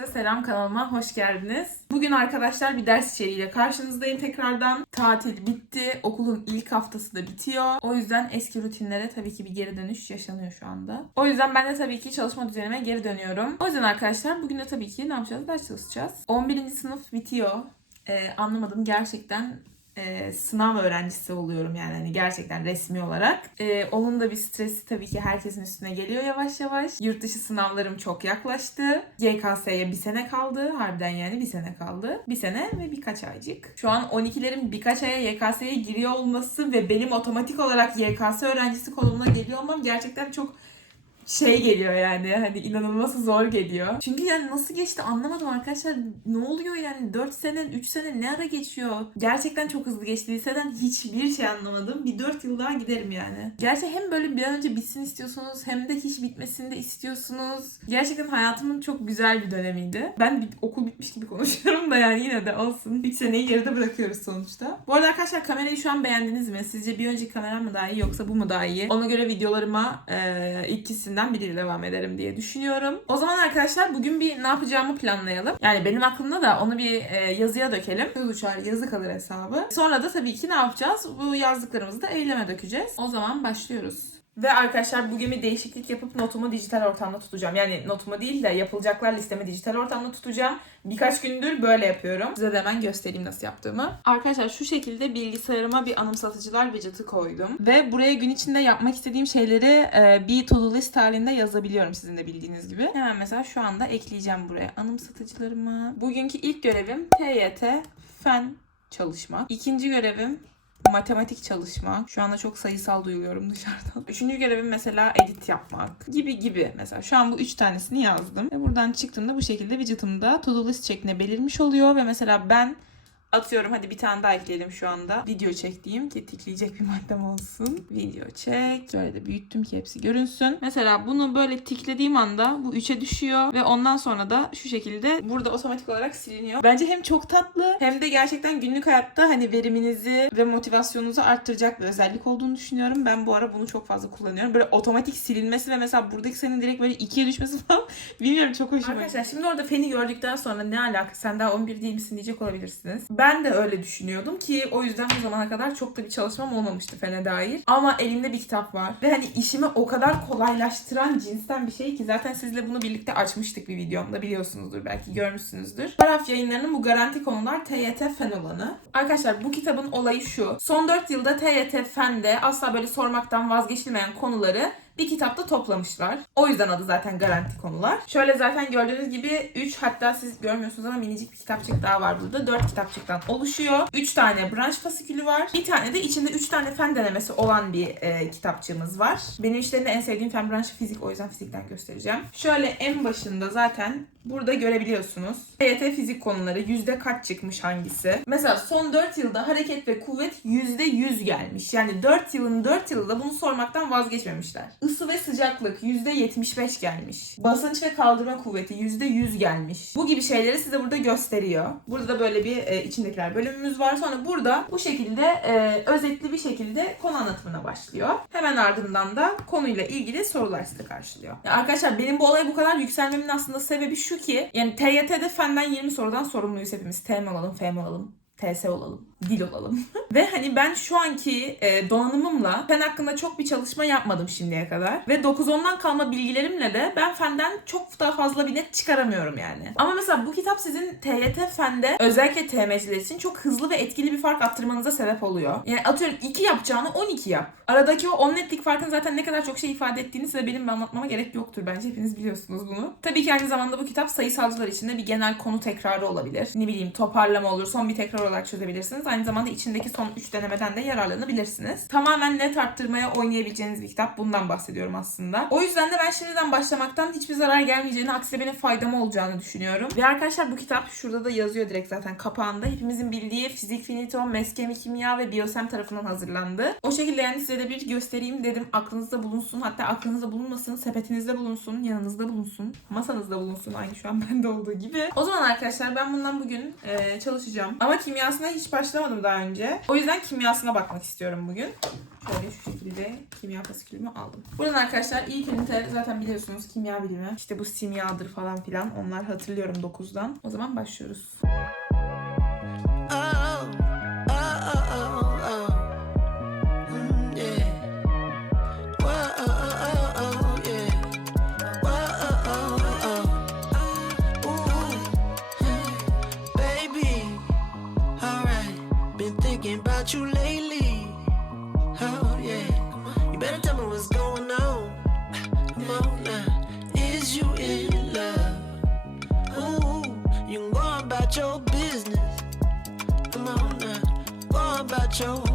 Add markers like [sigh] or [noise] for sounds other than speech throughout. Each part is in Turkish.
Herkese selam kanalıma hoş geldiniz. Bugün arkadaşlar bir ders içeriğiyle karşınızdayım tekrardan. Tatil bitti, okulun ilk haftası da bitiyor. O yüzden eski rutinlere tabii ki bir geri dönüş yaşanıyor şu anda. O yüzden ben de tabii ki çalışma düzenime geri dönüyorum. O yüzden arkadaşlar bugün de tabii ki ne yapacağız? Ders çalışacağız. 11. sınıf bitiyor. Ee, anlamadım gerçekten e, sınav öğrencisi oluyorum yani hani gerçekten resmi olarak. E, onun da bir stresi tabii ki herkesin üstüne geliyor yavaş yavaş. Yurt dışı sınavlarım çok yaklaştı. YKS'ye bir sene kaldı. Harbiden yani bir sene kaldı. Bir sene ve birkaç aycık. Şu an 12'lerin birkaç aya YKS'ye giriyor olması ve benim otomatik olarak YKS öğrencisi konumuna geliyor olmam gerçekten çok şey geliyor yani hani inanılması zor geliyor. Çünkü yani nasıl geçti anlamadım arkadaşlar. Ne oluyor yani 4 sene 3 sene ne ara geçiyor? Gerçekten çok hızlı geçti. Liseden hiçbir şey anlamadım. Bir 4 yıl daha giderim yani. Gerçi hem böyle bir an önce bitsin istiyorsunuz hem de hiç bitmesini de istiyorsunuz. Gerçekten hayatımın çok güzel bir dönemiydi. Ben bir, okul bitmiş gibi konuşuyorum da yani yine de olsun. 3 seneyi geride bırakıyoruz sonuçta. Bu arada arkadaşlar kamerayı şu an beğendiniz mi? Sizce bir önceki kameram mı daha iyi yoksa bu mu daha iyi? Ona göre videolarıma e, ikisinden biriyle devam ederim diye düşünüyorum. O zaman arkadaşlar bugün bir ne yapacağımı planlayalım. Yani benim aklımda da onu bir e, yazıya dökelim. Söz uçar yazı kalır hesabı. Sonra da tabii ki ne yapacağız? Bu yazdıklarımızı da eyleme dökeceğiz. O zaman başlıyoruz. Ve arkadaşlar bugün bir değişiklik yapıp notumu dijital ortamda tutacağım. Yani notumu değil de yapılacaklar listemi dijital ortamda tutacağım. Birkaç gündür böyle yapıyorum. Size de hemen göstereyim nasıl yaptığımı. Arkadaşlar şu şekilde bilgisayarıma bir anımsatıcılar widget'ı koydum. Ve buraya gün içinde yapmak istediğim şeyleri e, bir to-do list halinde yazabiliyorum sizin de bildiğiniz gibi. Hemen mesela şu anda ekleyeceğim buraya anımsatıcılarımı. Bugünkü ilk görevim TYT fen çalışmak. İkinci görevim matematik çalışmak. Şu anda çok sayısal duyuyorum dışarıdan. [laughs] Üçüncü görevim mesela edit yapmak gibi gibi. Mesela şu an bu üç tanesini yazdım. Ve buradan çıktığımda bu şekilde widget'ımda to-do list şeklinde belirmiş oluyor. Ve mesela ben Atıyorum hadi bir tane daha ekleyelim şu anda. Video çek diyeyim ki tikleyecek bir maddem olsun. Video çek. Şöyle de büyüttüm ki hepsi görünsün. Mesela bunu böyle tiklediğim anda bu 3'e düşüyor ve ondan sonra da şu şekilde burada otomatik olarak siliniyor. Bence hem çok tatlı hem de gerçekten günlük hayatta hani veriminizi ve motivasyonunuzu arttıracak bir özellik olduğunu düşünüyorum. Ben bu ara bunu çok fazla kullanıyorum. Böyle otomatik silinmesi ve mesela buradaki senin direkt böyle ikiye düşmesi [laughs] falan bilmiyorum çok hoşuma Arkadaşlar şimdi orada feni gördükten sonra ne alaka sen daha 11 değil misin diyecek olabilirsiniz. Ben de öyle düşünüyordum ki o yüzden bu zamana kadar çok da bir çalışmam olmamıştı fene dair. Ama elimde bir kitap var. Ve hani işimi o kadar kolaylaştıran cinsten bir şey ki zaten sizle bunu birlikte açmıştık bir videomda biliyorsunuzdur belki görmüşsünüzdür. Taraf yayınlarının bu garanti konular TYT fen olanı. Arkadaşlar bu kitabın olayı şu. Son 4 yılda TYT fende asla böyle sormaktan vazgeçilmeyen konuları bir kitapta toplamışlar. O yüzden adı zaten garanti konular. Şöyle zaten gördüğünüz gibi 3 hatta siz görmüyorsunuz ama minicik bir kitapçık daha var burada. 4 kitapçıktan oluşuyor. 3 tane branş fasikülü var. Bir tane de içinde 3 tane fen denemesi olan bir e, kitapçığımız var. Benim işlerinde en sevdiğim fen branşı fizik. O yüzden fizikten göstereceğim. Şöyle en başında zaten burada görebiliyorsunuz. TYT fizik konuları yüzde kaç çıkmış hangisi? Mesela son 4 yılda hareket ve kuvvet yüzde 100 gelmiş. Yani 4 yılın 4 yılda bunu sormaktan vazgeçmemişler. Isı ve sıcaklık yüzde 75 gelmiş. Basınç ve kaldırma kuvveti yüzde 100 gelmiş. Bu gibi şeyleri size burada gösteriyor. Burada da böyle bir e, içindekiler bölümümüz var. Sonra burada bu şekilde e, özetli bir şekilde konu anlatımına başlıyor. Hemen ardından da konuyla ilgili sorular size karşılıyor. Ya arkadaşlar benim bu olaya bu kadar yükselmemin aslında sebebi şu ki yani TYT'de fenden 20 sorudan sorumluyuz hepimiz. T mi olalım, F mi olalım? TS olalım, dil olalım. [laughs] Ve hani ben şu anki e, donanımımla fen hakkında çok bir çalışma yapmadım şimdiye kadar. Ve 9-10'dan kalma bilgilerimle de ben fenden çok daha fazla bir net çıkaramıyorum yani. Ama mesela bu kitap sizin TYT fende özellikle TM'ciler için çok hızlı ve etkili bir fark attırmanıza sebep oluyor. Yani atıyorum 2 yapacağını 12 yap. Aradaki o 10 netlik farkın zaten ne kadar çok şey ifade ettiğini size benim anlatmama gerek yoktur. Bence hepiniz biliyorsunuz bunu. Tabii ki aynı zamanda bu kitap sayısalcılar için de bir genel konu tekrarı olabilir. Ne bileyim toparlama olur, son bir tekrar olarak çözebilirsiniz. Aynı zamanda içindeki son 3 denemeden de yararlanabilirsiniz. Tamamen net arttırmaya oynayabileceğiniz bir kitap. Bundan bahsediyorum aslında. O yüzden de ben şimdiden başlamaktan hiçbir zarar gelmeyeceğini, aksine benim faydam olacağını düşünüyorum. Ve arkadaşlar bu kitap şurada da yazıyor direkt zaten kapağında. Hepimizin bildiği fizik, finito, meskemi, kimya ve biyosem tarafından hazırlandı. O şekilde yani size de bir göstereyim dedim. Aklınızda bulunsun. Hatta aklınızda bulunmasın. Sepetinizde bulunsun. Yanınızda bulunsun. Masanızda bulunsun. Aynı şu an [laughs] bende olduğu gibi. O zaman arkadaşlar ben bundan bugün e, çalışacağım. Ama kimyasına hiç başlamadım daha önce. O yüzden kimyasına bakmak istiyorum bugün. Şöyle şu şekilde kimya fasikülümü aldım. Buradan arkadaşlar ilk ünite zaten biliyorsunuz kimya bilimi. İşte bu simyadır falan filan. Onlar hatırlıyorum 9'dan. O zaman başlıyoruz. Oh, you lately. Oh yeah, you better tell me what's going on. Come on now, is you in love? Ooh, you can go about your business. Come on now, go about your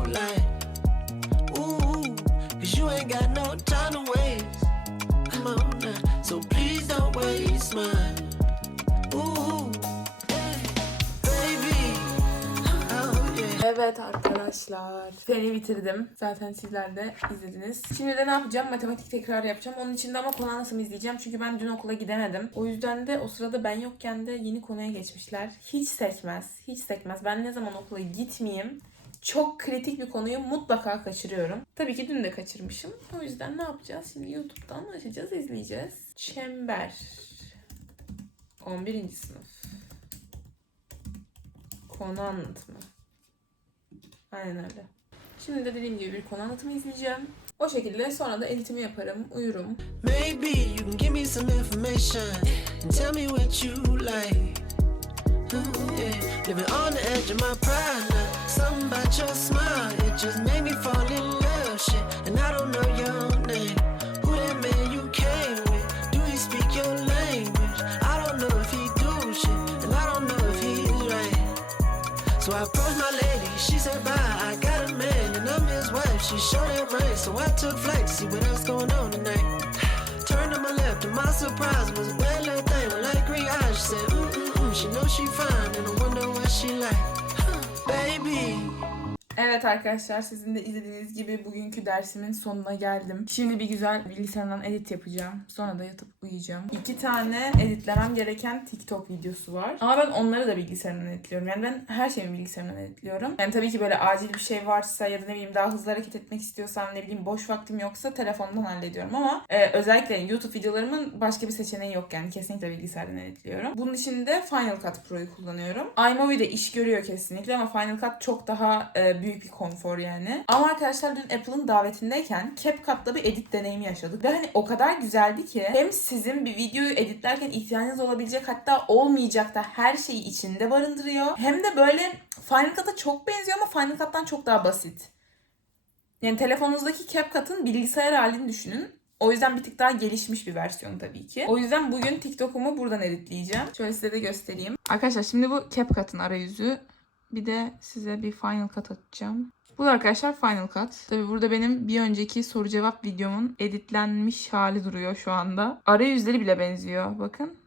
Evet arkadaşlar. Feni bitirdim. Zaten sizler de izlediniz. Şimdi de ne yapacağım? Matematik tekrar yapacağım. Onun için de ama konu anlatımı izleyeceğim. Çünkü ben dün okula gidemedim. O yüzden de o sırada ben yokken de yeni konuya geçmişler. Hiç sekmez. Hiç sekmez. Ben ne zaman okula gitmeyeyim çok kritik bir konuyu mutlaka kaçırıyorum. Tabii ki dün de kaçırmışım. O yüzden ne yapacağız? Şimdi YouTube'dan açacağız, izleyeceğiz. Çember. 11. sınıf. Konu anlatımı. Aynen öyle. Şimdi de dediğim gibi bir konu anlatımı izleyeceğim. O şekilde sonra da editimi yaparım, uyurum. Maybe you can give me some information and tell me what you like. Ooh, yeah. Living on the edge of my pride now. Something about your smile, it just made me fall in love. Shit, and I don't know your name. Who that man you came with? Do he speak your language? I don't know if he do shit, and I don't know if he's right. So I approached my she said bye, I got a man and I'm his wife. She showed that ring, so I took flight to see what else going on tonight. Turned to my left, and my surprise was a bad little thing with light green eyes. She said, mm mm mm, she knows she fine, and I wonder what she like. Baby, Evet arkadaşlar sizin de izlediğiniz gibi bugünkü dersimin sonuna geldim. Şimdi bir güzel bilgisayardan edit yapacağım. Sonra da yatıp uyuyacağım. İki tane editlemem gereken TikTok videosu var. Ama ben onları da bilgisayarımdan editliyorum. Yani ben her şeyimi bilgisayarımdan editliyorum. Yani tabii ki böyle acil bir şey varsa ya da ne bileyim daha hızlı hareket etmek istiyorsam ne bileyim boş vaktim yoksa telefondan hallediyorum ama e, özellikle YouTube videolarımın başka bir seçeneği yok yani kesinlikle bilgisayardan editliyorum. Bunun için de Final Cut Pro'yu kullanıyorum. iMovie de iş görüyor kesinlikle ama Final Cut çok daha e, büyük bir konfor yani. Ama arkadaşlar dün Apple'ın davetindeyken CapCut'la bir edit deneyimi yaşadık. Ve hani o kadar güzeldi ki hem sizin bir videoyu editlerken ihtiyacınız olabilecek hatta olmayacak da her şeyi içinde barındırıyor. Hem de böyle Final Cut'a çok benziyor ama Final Cut'tan çok daha basit. Yani telefonunuzdaki CapCut'ın bilgisayar halini düşünün. O yüzden bir tık daha gelişmiş bir versiyonu tabii ki. O yüzden bugün TikTok'umu buradan editleyeceğim. Şöyle size de göstereyim. Arkadaşlar şimdi bu CapCut'ın arayüzü. Bir de size bir Final Cut atacağım. Bu da arkadaşlar Final Cut. Tabii burada benim bir önceki soru cevap videomun editlenmiş hali duruyor şu anda. Arayüzleri bile benziyor. Bakın.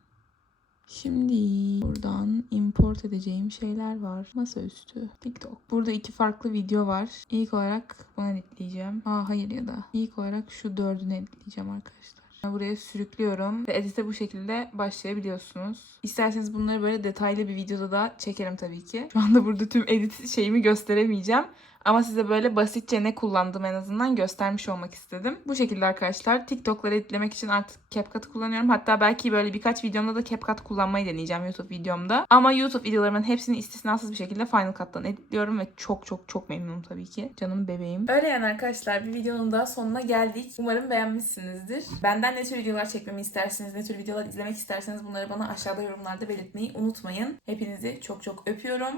Şimdi buradan import edeceğim şeyler var. Masaüstü. TikTok. Burada iki farklı video var. İlk olarak bunu editleyeceğim. Aa hayır ya da. İlk olarak şu dördünü editleyeceğim arkadaşlar. Buraya sürüklüyorum ve edite bu şekilde başlayabiliyorsunuz. İsterseniz bunları böyle detaylı bir videoda da çekerim tabii ki. Şu anda burada tüm edit şeyimi gösteremeyeceğim. Ama size böyle basitçe ne kullandım en azından göstermiş olmak istedim. Bu şekilde arkadaşlar TikTok'ları editlemek için artık CapCut'ı kullanıyorum. Hatta belki böyle birkaç videomda da CapCut kullanmayı deneyeceğim YouTube videomda. Ama YouTube videolarımın hepsini istisnasız bir şekilde Final Cut'tan editliyorum ve çok çok çok memnunum tabii ki. Canım bebeğim. Öyle yani arkadaşlar bir videonun daha sonuna geldik. Umarım beğenmişsinizdir. Benden ne tür videolar çekmemi isterseniz, ne tür videolar izlemek isterseniz bunları bana aşağıda yorumlarda belirtmeyi unutmayın. Hepinizi çok çok öpüyorum.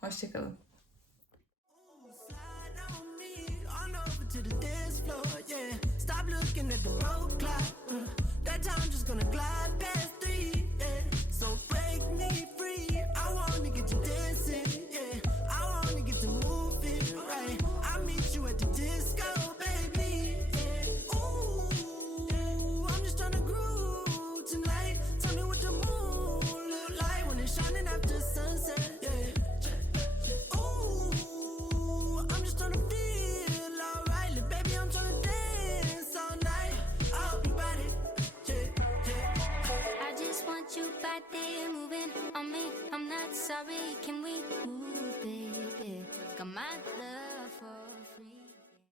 Hoşçakalın. let the road. Uh, that time just gonna glide.